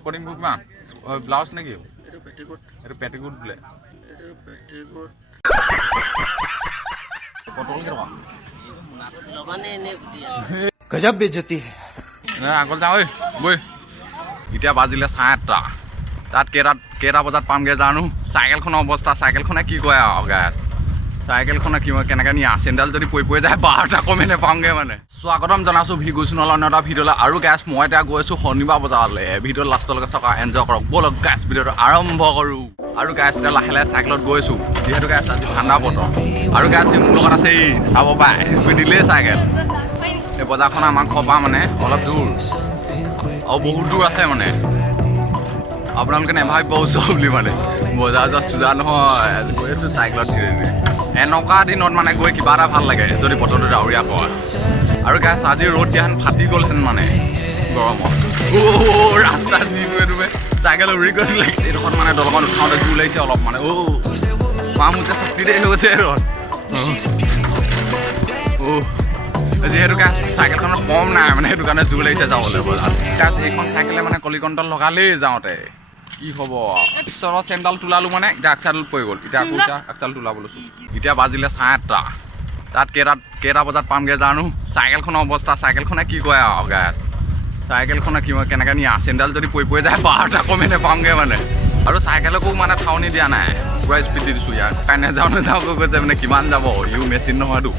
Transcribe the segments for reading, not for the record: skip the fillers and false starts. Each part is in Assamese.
স্পৰ্টিং বুক কিমান ব্লাউজ নেকি এইটো পেটিকোট এইটো পেটিকোট বোলে এইটো পেটিকোট পটল কেনেকুৱা गजब बेइज्जती है আগত যাওঁ ঐ বৈ এতিয়া বাজিলে 8:30 তাত কেইটা বজাত পামগৈ জানো চাইকেলখনৰ অৱস্থা চাইকেলখনে কি কয় আৰু গেছ চাইকেলখনে কি কেনেকৈ নিয়া চেণ্ডেল যদি পৰি যায় 12টা কমে নাপাওঁগৈ মানে স্বাগতম জনাইছোঁ ভিগু চেনেলৰ অন্য এটা ভিডিঅ'লৈ আৰু গেছ মই এতিয়া গৈছোঁ শনিবাৰ বজাৰলৈ ভিডিঅ'ত লাষ্টলৈকে চকা এনজয় কৰক ব'লক গেছ ভিডিঅ'টো আৰম্ভ কৰোঁ আৰু গেছ এতিয়া লাহে লাহে চাইকেলত গৈছোঁ যিহেতু গেছ আজি ঠাণ্ডা বতৰ আৰু গেছ এই মোৰ লগত আছে এই চাব পাৰে স্পীড দিলেই চাইকেল এই বজাৰখন আমাৰ ঘৰৰ পৰা মানে অলপ দূৰ আৰু বহুত দূৰ আছে মানে আপোনালোকে নেভাবিব ওচৰ বুলি মানে বজাৰ চোজা নহয় গৈ আছোঁ চাইকেলত এনেকুৱা দিনত মানে গৈ কিবা এটা ভাল লাগে যদি বতৰটো ডাৱৰীয়া কয় আৰু গেছ আজি ৰ'দ দিয়াহেঁতেন ফাটি গ'লহেঁতেন মানে গৰমত ৰাস্তা যিটোৱে চাইকেল উৰি গৈছিলে এইডোখৰত মানে দলঙত উঠাওঁতে জোৰ লাগিছে অলপ মানে মা মোৰ যে শক্তি দেৰি হৈ গৈছে ৰ'দ যিহেতু গেছ চাইকেলখনত কম নাই মানে সেইটো কাৰণে জোৰ লাগিছে যাবলৈ বজাৰত গেছ এইখন চাইকেলে মানে কলিকণ্টল লগালেই যাওঁতে কি হ'ব ঈশ্বৰৰ চেণ্ডাল তোলালোঁ মানে এতিয়া আগচাইডাল পৰি গ'ল এতিয়া আকৌ আগচাইডাল তোলাব লৈছোঁ এতিয়া বাজিলে 8:30 তাত কেইটা বজাত পামগৈ জানো চাইকেলখনৰ অৱস্থা চাইকেলখনে কি কয় আৰু গেছ চাইকেলখনে কি কেনেকৈ নিয়া চেণ্ডেল যদি পৰি যায় 12টা কমে নাপাওঁগৈ মানে আৰু চাইকেলকো মানে ঠাউনি দিয়া নাই পূৰা স্পীড দি দিছোঁ ইয়াৰ কাই নাযাওঁ কৈ কৈছে মানে কিমান যাব ইও মেচিন নহয়তো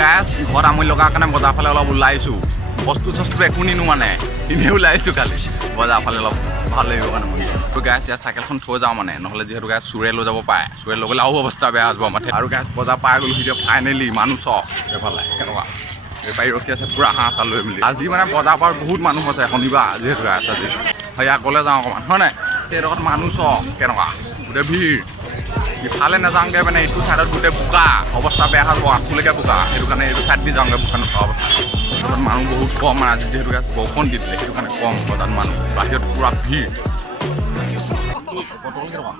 গেছ ঘৰত আমনি লগাৰ কাৰণে বজাৰ ফালে অলপ ওলাইছোঁ বস্তু একো নিনো মানে এনেই ওলাইছোঁ কালি বজাৰ ফালে অলপ ভাল লাগিব কাৰণে মন তো গেছ ইয়াত চাইকেলখন থৈ যাওঁ মানে নহ'লে যিহেতু গেছ চোৰে লৈ যাব পাৰে চোৰে লৈ গ'লে আৰু অৱস্থা বেয়া হ'ব মাথে আৰু গেছ বজাৰ পাই গ'লোঁ ভিডিঅ' ফাইনেলি মানুহ চক এইফালে কেনেকুৱা বেপাৰী ৰখি আছে পূৰা হাঁহ চাহ লৈ মেলি আজি মানে বজাৰ পাৰ বহুত মানুহ আছে শনিবাৰ যিহেতু গেছ আজি হয় আগলৈ যাওঁ অকণমান হয় নাই সেইডোখৰত মানুহ চক কেনেকুৱা গোটেই ভিৰ ইফালে নাযাওঁগৈ মানে এইটো ছাইডত গোটেই বোকা অৱস্থা বেয়া হ'ব আগলৈকে বোকা সেইটো কাৰণে এইটো ছাইড দি যাওঁগৈ বোকা নোপোৱা অৱস্থা মানুহ বহুত কম মানে আজি যিহেতু গেছ বৰষুণ দি দিলে সেইটো কাৰণে কম বজাৰত মানুহ বাহিৰত পূৰা ভিৰ পটল কেনেকুৱা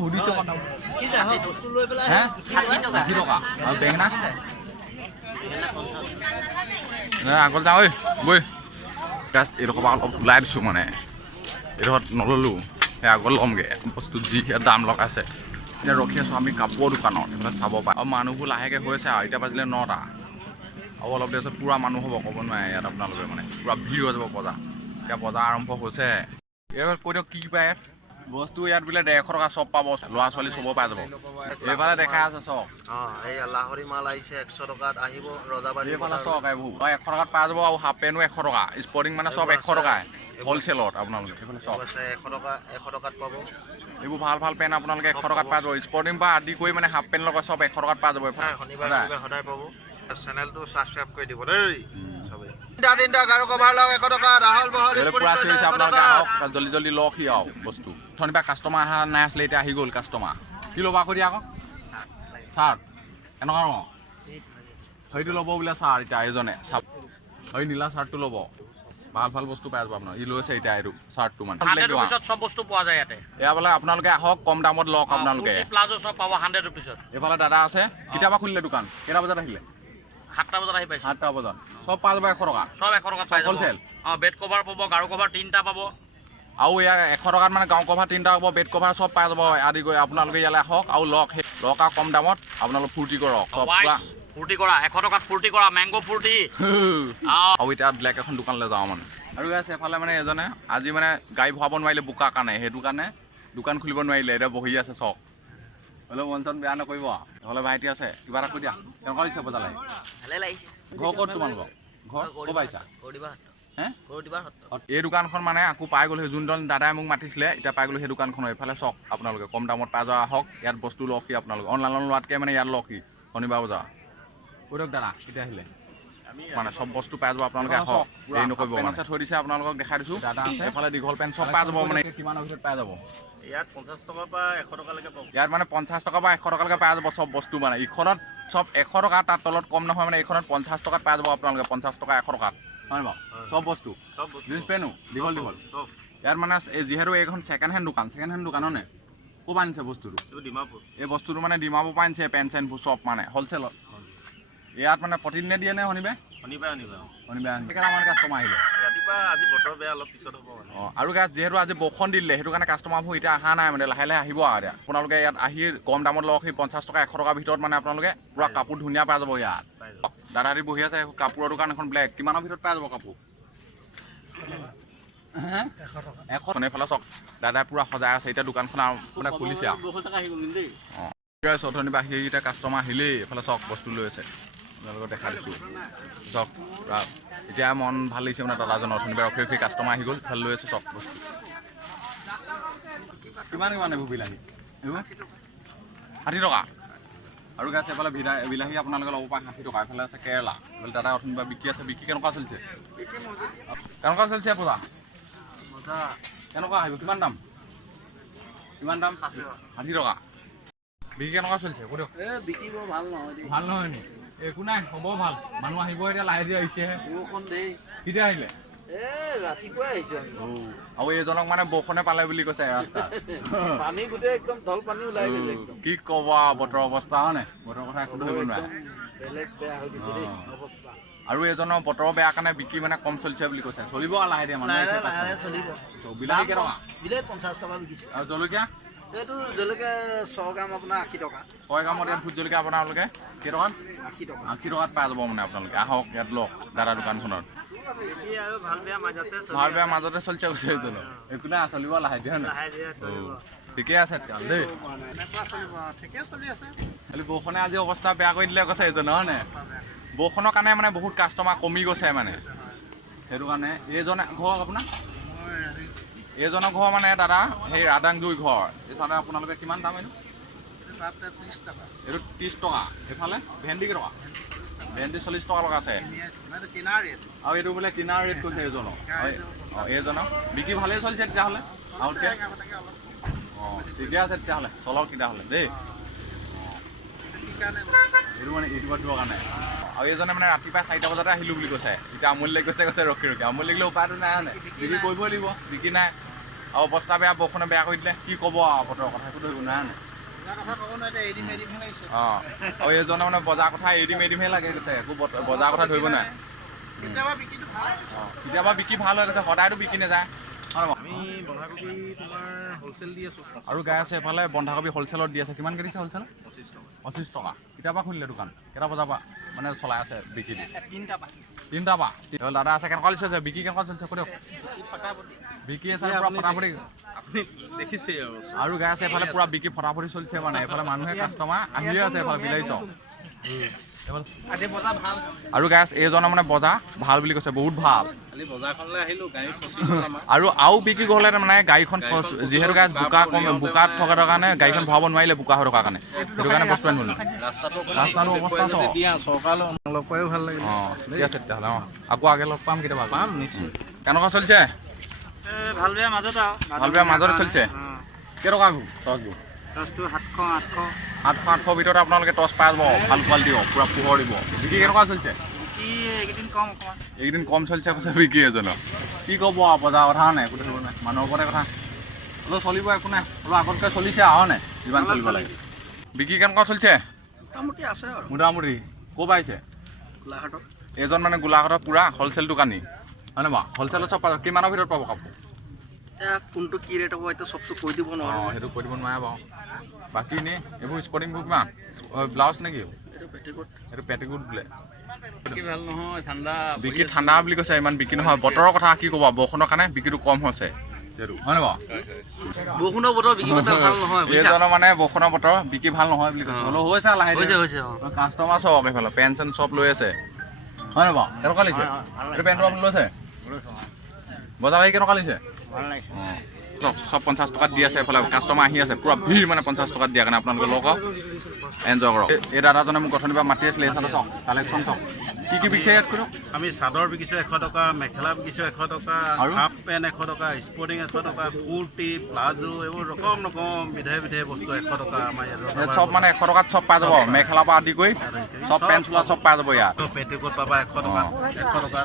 সুধিছোঁ আৰু বেঙেনা আগত যাওঁ ঐ বৈ গেছ এইডোখৰ পৰা অলপ ওলাই দিছোঁ মানে এইডোখৰত নল'লোঁ সেই আগত ল'মগৈ বস্তু যি দাম লগাইছে এতিয়া ৰখি আছোঁ আমি কাপোৰৰ দোকানত সেইবিলাক চাব পাৰে আৰু মানুহবোৰ লাহেকৈ হৈছে আৰু এতিয়া বাজিলে 9টা আৰু অলপ দেৰি পিছত পূৰা মানুহ হ'ব ক'ব নোৱাৰে ইয়াত আপোনালোকে মানে পূৰা ভিৰ হৈ যাব বজাৰ এতিয়া বজাৰ আৰম্ভ হৈছে এইবাৰ কৈ দিয়ক কি পায় বস্তু ইয়াত বোলে 150 টকা চব পাব ল'ৰা ছোৱালী চব পাই যাব এইফালে দেখাই আছে চক এই লাহৰি মাল আহিছে 100 টকাত আহিব ৰজাবাৰী এইফালে চক এইবোৰ 100 টকাত পাই যাব আৰু হাফ পেণ্টো 100 টকা স্পৰ্টিং মানে চব 100 টকাই হ'লচেলত আপোনালোকে এইফালে চক 100 টকাত পাব এইবোৰ ভাল পেণ্ট আপোনালোকে 100 টকাত পাই যাব স্পৰ্টিং পৰা আদি কৰি মানে হাফ পেণ্ট লগত চব 100 টকাত পাই যাব শনিবাৰ সদায় পাব চেনেলটো ছাবস্ক্ৰাইব কৰি দিব দেই চবেই তিনিটা গাৰু কভাৰ লওক 100 টকা আহল বহল পূৰা চিৰিছে আপোনালোকে আহক জল্দি লওক সি আৰু বস্তু শনিবাৰ কাষ্টমাৰ অহা নাই আছিলে এতিয়া আহি গ'ল কাষ্টমাৰ কি ল'ব আকৌ দিয়া আকৌ ছাৰ এনেকুৱা ৰঙৰ সেইটো ল'ব বোলে ছাৰ এতিয়া এইজনে চাব সেই নীলা চাৰ্টটো ল'ব ভাল বস্তু পাই যাব আপোনাৰ ই লৈছে এতিয়া এইটো চাৰ্টটো মানে চব বস্তু পোৱা যায় ইয়াতে এয়া বোলে আপোনালোকে আহক কম দামত লওক আপোনালোকে প্লাজো চব পাব 100 ৰুপিছত এইফালে দাদা আছে কেতিয়াবা খুলিলে দোকান কেইটা বজাত আহিলে 7টা বজাত আহি পাইছে 7টা বজাত চব পাই যাব 100 টকা চব 100 টকাত পাই যাব হ'লচেল বেড কভাৰ পাব গাৰু কভাৰ 3টা পাব আৰু ইয়াৰ 100 টকাত মানে গাঁও কভাৰ 3টা পাব বেড কভাৰ চব পাই যাব আদি কৰি আপোনালোকে ইয়ালৈ আহক আৰু লওক আৰু কম দামত আপোনালোকে ফূৰ্তি কৰক চব পুৰা ফূৰ্তি কৰা 100 টকাত ফূৰ্তি কৰা মেংগো ফূৰ্তি আৰু এতিয়া ব্লেক এখন দোকানলৈ যাওঁ মানে আৰু আছে এফালে মানে এজনে আজি মানে গাড়ী ভৰাব নোৱাৰিলে বোকা কাৰণে সেইটো কাৰণে দোকান খুলিব নোৱাৰিলে এতিয়া বহি আছে চক হ'লেও মন চন বেয়া নকৰিব নহ'লে ভাইটি আছে কিবা এটা কৈ দিয়া কেনেকুৱা লাগিছে বজাৰলৈ ভালে লাগিছে ঘৰ ক'ত তোমালোকৰ ঘৰ ক'ৰ পাইছা হে এই দোকানখন মানে আকৌ পাই গ'লো যোনজন দাদাই মোক মাতিছিলে এতিয়া পাই গ'লো সেই দোকানখনৰ এইফালে চক আপোনালোকে কম দামত পাই যোৱা আহক ইয়াত বস্তু লওক সি আপোনালোকে অনলাইনত লোৱাতকৈ মানে ইয়াত লওক সি শনিবাৰ বজাৰ কৈ দিয়ক দাদা কেতিয়া আহিলে মানে চব বস্তু পাই যাব আপোনালোকে আহক দেৰি নকৰিব মানে থৈ দিছে আপোনালোকক দেখাই দিছোঁ দাদা আছে এইফালে দীঘল পেণ্ট চব পাই যাব মানে কিমানৰ ভিতৰত পাই যাব ইয়াত 50 টকাৰ পৰা 100 টকালৈকে পাব ইয়াত মানে 50 টকা পৰা 100 টকালৈকে পাই যাব চব বস্তু মানে ইখনত চব 100 টকা তাৰ তলত কম নহয় মানে এইখনত 50 টকাত পাই যাব আপোনালোকে 50 টকা 100 টকাত হয় বাৰু চব বস্তু জিন্স পেনো দীঘল ইয়াত মানে যিহেতু এইখন ছেকেণ্ড হেণ্ড দোকান নে ক'ৰ পৰা আনিছে বস্তুটো এই বস্তুটো মানে ডিমাপুৰ পৰা আনিছে পেণ্ট চেণ্টবোৰ চব মানে হ'লচেলত ইয়াত মানে প্ৰতিদিনে দিয়ে নে শনিবাৰে শনিবাৰে কেইটামান কাষ্টমাৰ আহিলে ৰাতিপুৱা আজি বতৰ বেয়া অলপ পিছত হ'ব মানে অঁ আৰু গাছ যিহেতু আজি বৰষুণ দিলে সেইটো কাৰণে কাষ্টমাৰবোৰ এতিয়া অহা নাই মানে লাহে লাহে আহিব আৰু এতিয়া আপোনালোকে ইয়াত আহি কম দামত লওক সেই 50 টকা 100 টকাৰ ভিতৰত মানে আপোনালোকে পূৰা কাপোৰ ধুনীয়া পাই যাব ইয়াত পাই যাব দাদাহঁতি বহি আছে কাপোৰৰ দোকান এখন ব্লেক কিমানৰ ভিতৰত পাই যাব কাপোৰ 100 এইফালে চাওক দাদাই পূৰা সজাই আছে এতিয়া দোকানখন মানে খুলিছে আৰু অঁ অথনি বাহিৰে এতিয়া কাষ্টমাৰ আহিলেই এইফালে চাওক বস্তু লৈ আছে আপোনালোকক দেখা দিছোঁ চাওক এতিয়া মন ভাল লাগিছে মানে দাদাজনৰ অথনিবাৰ ৰখি কাষ্টমাৰ আহি গ'ল ভাল লৈ আছে চাওক বস্তু কিমান এইবোৰ বিলাহী এইবোৰ 60 টকা আৰু গাছ এইফালে বিলাহী আপোনালোকে ল'ব পাৰে 60 টকা এইফালে আছে কেৰেলা এইফালে দাদা অথনিবাৰ বিকি আছে বিকি কেনেকুৱা চলিছে পূজা কেনেকুৱা আহিব কিমান দাম 60 টকা বিকি কেনেকুৱা চলিছে কৈ দিয়ক বিকিব ভাল নহয় দেই ভাল নহয় নি একো নাই হ'ব ভাল মানুহ আহিব এতিয়া লাহে ধীৰে আহিছেহে বৰষুণ দেই কেতিয়া আহিলে ৰাতিপুৱাই আহিছো আমি আৰু এইজনক মানে বৰষুণে পালে বুলি কৈছে ৰাস্তাত পানী গোটেই একদম ঢল পানী ওলাই গৈছে একদম কি ক'ব বতৰৰ অৱস্থা হয় নাই বতৰৰ কথা একো ধৰিব নোৱাৰে বেলেগ বেয়া হৈ গৈছে দেই অৱস্থা আৰু এজনৰ বতৰ বেয়া কাৰণে বিক্ৰী মানে কম চলিছে বুলি কৈছে চলিব আৰু লাহে ধীৰে মানুহ চলিব বিলাহী কেইটকা বিলাহী 50 টকা বিকিছো আৰু জলকীয়া এইটো জলকীয়া 100 গ্ৰাম আপোনাৰ 80 টকা 100 গ্ৰামত ইয়াত ভোট জলকীয়া আপোনালোকে কেইটকাত 80 টকা 80 টকাত পাই যাব মানে আপোনালোকে আহক ইয়াত লওক দাদা দোকানখনত ভাল বেয়া মাজতে চলিছে কৈছে এইজনৰ একো নাই চলিব লাহে ধীৰে ঠিকে আছে তেতিয়াহ'লে দেই খালি বৰষুণে আজি অৱস্থা বেয়া কৰি দিলে কৈছে এইজনে হয় নাই বৰষুণৰ কাৰণে মানে বহুত কাষ্টমাৰ কমি গৈছে মানে সেইটো কাৰণে এইজনে ঘৰ আপোনাৰ এইজনৰ ঘৰ মানে দাদা সেই ৰাধাংজুই ঘৰ এইফালে আপোনালোকে কিমান দাম এইটো এইটো 30 টকা এইফালে ভেন্দি কেইটকা ভেন্দি 40 টকা লগা আছে আৰু এইটো বোলে কিনাৰ ৰেট কৈছে এইজনৰ এইজনৰ বিক্ৰী ভালেই চলিছে তেতিয়াহ'লে আৰু অঁ ঠিকে আছে তেতিয়াহ'লে চলক তেতিয়াহ'লে দেই এইটো মানে ইউটিউবত দিবৰ কাৰণে আৰু এইজনে মানে ৰাতিপুৱা 4টা বজাতে আহিলোঁ বুলি কৈছে এতিয়া আমুল লাগি কৈছে ৰখি আমুল লাগিলে উপায়টো নাই মানে বিক্ৰী কৰিবই লাগিব বিক্ৰী নাই আৰু অৱস্থা বেয়া বৰষুণে বেয়া কৰি দিলে কি ক'ব আৰু বতৰৰ কথা একো ধৰিব নাই অঁ আৰু এইজনে মানে বজাৰ কথা এৰিমহে লাগে কৈছে একো বজাৰ কথা ধৰিব নাই কেতিয়াবা বিক্ৰী ভাল হৈ গৈছে সদায়তো বিক্ৰী নাযায় আৰু গাই আছে এইফালে বন্ধাকবি হ'লচেলত দি আছে কিমান দিছে হ'লচেল 25 টকা কেতিয়াবা খুলিলে দোকান কেইটা বজাৰ পৰা মানে চলাই আছে বিক্ৰী দি 3টা পৰা দাদা আছে কেনেকুৱা চলিছে বিক্ৰী কেনেকুৱা চলিছে কৈ দিয়ক বিক্ৰী আছে পূৰা ফটাফটি দেখিছে আৰু গাই আছে এইফালে পূৰা বিক্ৰী ফটাফটি চলিছে মানে এইফালে মানুহে কাষ্টমাৰ আহিয়ে আছে এইফালে বিলাহী চক আৰু গাছ এইজনৰ মানে বজাৰ ভাল বুলি কৈছে বহুত ভাল আৰু বিক্ৰী হ'লে মানে গাড়ীখন যিহেতু গাছ বোকাত থকাৰ কাৰণে গাড়ীখন ভৰাব নোৱাৰিলে বোকা হৈ থকাৰ কাৰণে সেইটো কাৰণে বস্তু আনিব ৰাস্তাটো অৱস্থা লগ পাইও ভাল লাগিল অঁ ঠিক আছে তেতিয়াহ'লে অঁ আকৌ আগে লগ পাম কেতিয়াবা কেনেকুৱা চলিছে ভাল বেয়া মাজত ভাল বেয়া মাজতে চলিছে কেইটকা টচবোৰ 700 ভিতৰত আপোনালোকে টচ পাই যাব ভাল কোৱালিটি পূৰা পোহৰ দিব বিক্ৰী কেনেকুৱা চলিছে এইকেইদিন কম চলিছে কৈছে বিক্ৰী এজনৰ কি ক'ব আৰু বজাৰ কথা নাই একো ধৰিব নাই মানুহৰ ওপৰতে কথা হ'লেও চলিব একো নাই হ'লেও আগতকৈ চলিছে আৰু নাই যিমান চলিব লাগে বিক্ৰী কেনেকুৱা চলিছে মোটামুটি ক'ৰ পৰা আহিছে এজন মানে গোলাঘাটৰ পূৰা হ'লচেল দোকানী হয় নে বাৰু হ'লচেলত চব পাব কিমানৰ ভিতৰত পাব কাপোৰ কোনটো কি ৰেট হ'ব এইটো চবটো কৈ দিব নোৱাৰো অঁ সেইটো কৈ দিব নোৱাৰে বাৰু বাকী এনেই এইবোৰ স্পৰ্টিংবোৰ কিমান ব্লাউজ নেকি এইটো পেটিকোট বোলে ভাল নহয় ঠাণ্ডা বিক্ৰী ঠাণ্ডা বুলি কৈছে ইমান বিক্ৰী নহয় বতৰৰ কথা কি ক'ব বৰষুণৰ কাৰণে বিক্ৰীটো কম হৈছে হয় নে বাৰু বৰষুণৰ বতৰ বিক্ৰী বাৰ্তা ভাল নহয় এইজনৰ মানে বৰষুণৰ বতৰ বিক্ৰী ভাল নহয় বুলি কৈছে হ'লেও হৈছে লাহে কাষ্টমাৰ চব এইফালে পেণ্ট চেণ্ট চব লৈ আছে হয় নে বাৰু কেনেকুৱা লাগিছে এইটো পেণ্টটো আপুনি লৈছে বজাৰ আহি কেনেকুৱা লাগিছে চব 50 টকাত দি আছে এইফালে কাষ্টমাৰ আহি আছে পূৰা ভিৰ মানে 50 টকাত দিয়াৰ কাৰণে আপোনালোকে লওক এনজয় কৰক এই দাদাজনে মোক অথনিবাৰ মাতি আছিলে এইফালে চাওক কালেকশ্যন চাওক কি বিকিছে ইয়াত কৰক আমি চাদৰ বিকিছোঁ 100 টকা মেখেলা বিকিছোঁ 100 টকা আৰু হাফ পেণ্ট 100 টকা স্পৰ্টিং 100 টকা কুৰ্তি প্লাজো এইবোৰ ৰকম বিধে বস্তু 100 টকা আমাৰ ইয়াত চব মানে 100 টকাত চব পাই যাব মেখেলা পৰা আদি কৰি চব পেণ্ট চোলা চব পাই যাব ইয়াত পেটিকোট পাবা 100 টকা 100 টকা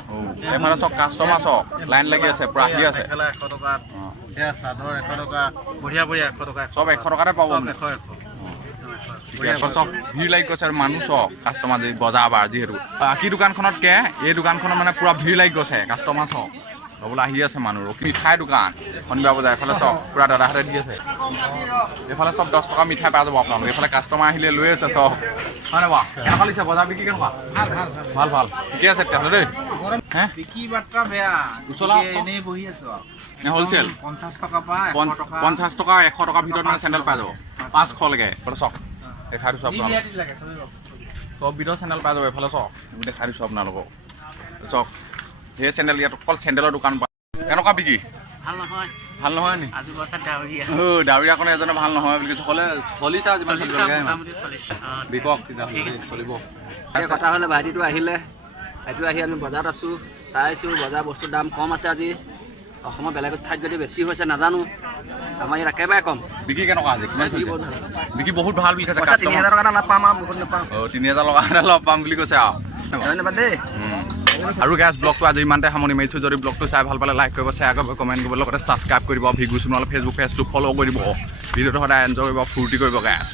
এইফালে চব কাষ্টমাৰ চব লাইন লাগি আছে পূৰা আহি আছে মেখেলা 100 টকা সেয়া চাদৰ 100 টকা বঢ়িয়া 100 টকা চব 100 টকাতে পাব মানে 100 চব ভিৰ লাগি গৈছে আৰু মানুহ চব কাষ্টমাৰ বজাৰ বাৰ যিহেতু বাকী দোকানখনতকৈ এই দোকানখনত মানে পূৰা ভিৰ লাগি গৈছে কাষ্টমাৰ চব ল'বলৈ আহি আছে মানুহ মিঠাই দোকান শনিবাৰ বজাৰ এফালে চব পূৰা দাদাহঁতে দি আছে এইফালে চব 10 টকা মিঠাই পাই যাব আপোনালোকে এইফালে কাষ্টমাৰ আহিলে লৈ আছে চব হয় নে বাৰু কেনেকুৱা লাগিছে বজাৰ বিক্ৰী কেনেকুৱা ভাল ভাল ঠিকে আছে তেতিয়াহ'লে দেই হে বিক্ৰী বাৰ্তা বেয়া উচলা এনেই বহি আছো হ'লচেল 50 টকা পৰা 50 টকা 100 টকাৰ ভিতৰত মানে চেণ্ডেল পাই যাব 500লৈকে চক দেখাই দিছোঁ আপোনালোকক চব ভিতৰত চেণ্ডেল পাই যাব এইফালে চক দেখাই দিছোঁ আপোনালোকক চক সেই চেণ্ডেল ইয়াত অকল চেণ্ডেলৰ দোকান পায় কেনেকুৱা বিক্ৰী ভাল নহয় নি ডাৱৰীয়াখনে এজনে ভাল নহয় বুলি কৈছে ক'লে চলিছে যিমান চলিব লাগে বিকক চলিব এই কথা হ'লে ভাইটিটো আহিলে ভাইটিটো আহি আমি বজাৰত আছোঁ চাইছোঁ বজাৰ বস্তুৰ দাম কম আছে আজি অসমৰ বেলেগ ঠাইত যদি বেছি হৈছে নাজানো আমাৰ ইয়াত একেবাৰে কম বিক্ৰী কেনেকুৱা আজি কিমান চলিছে বিক্ৰী বহুত ভাল বুলি কৈছে 3000 টকা এটা নাপাম আৰু বহুত নাপাম 3000 টকা এটা লগ পাম বুলি কৈছে আৰু ধন্যবাদ দেই আৰু গেছ ব্লগটো আজি ইমানতে সামৰণি মাৰিছোঁ যদি ব্লগটো চাই ভাল পালে লাইক কৰিব শ্বেয়াৰ কৰিব কমেণ্ট কৰিব লগতে ছাবস্ক্ৰাইব কৰিব ভিডিঅ' নহ'লে ফেচবুক পেজটো ফ'ল' কৰিব ভিডিঅ'টো সদায় এনজয় কৰিব ফূৰ্তি কৰিব গেছ